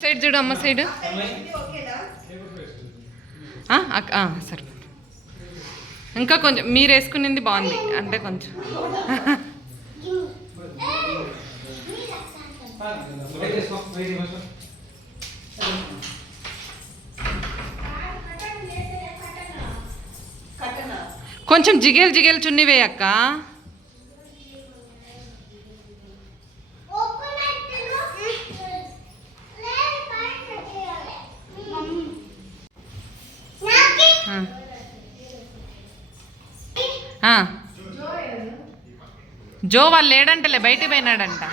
side చూడు అమ్మ side సరే ఇంకా కొంచెం మీరు వేసుకునేది బాగుంది అంటే కొంచెం కొంచెం జిగేలు జిగేలు చున్నీ వేయక్క జో వాళ్ళు లేడంటలే బయటికి పోయినాడంట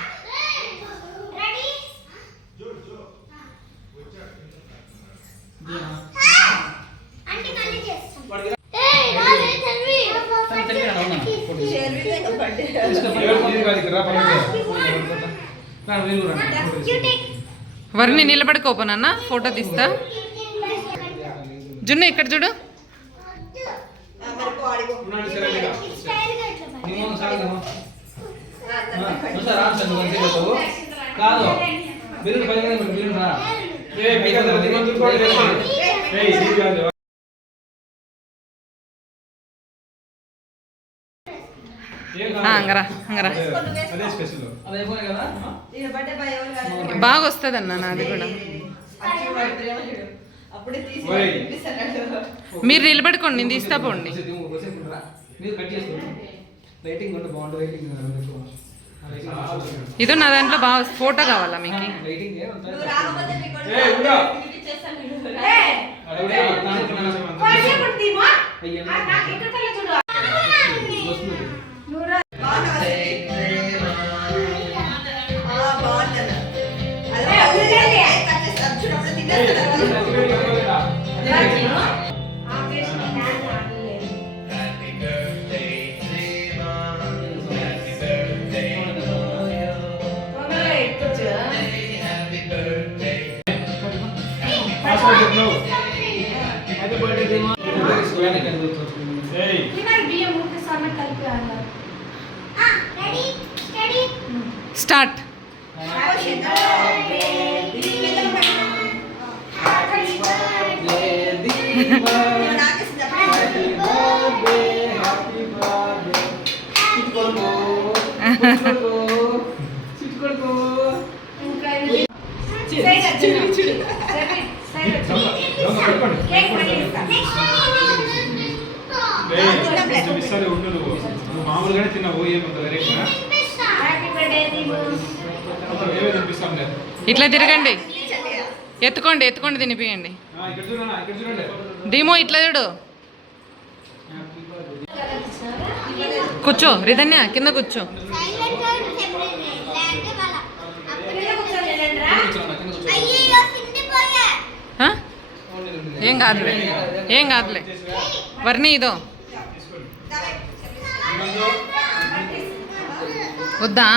వరిని నిలబడుకోపోనన్నా ఫోటో తీస్తా జున్ను ఇక్కడ చూడు అంగరా అంగరా బాగా వస్తుంది అన్న నాది కూడా మీరు నిలబడుకోండి నేను తీస్తా పోండి ఇదో నా దాంట్లో బాగా ఫోటో కావాలా మీకు స్టార్ట్ మామూలుగానే తిన్నావు ఇట్లా తిరగండి ఎత్తుకోండి ఎత్తుకోండి తినిపియండి దీమో ఇట్లా చూడు కూర్చో రిధన్య కింద కూర్చో ఏం కాదులే ఏం కాదులే వర్ణి ఇదో వద్దా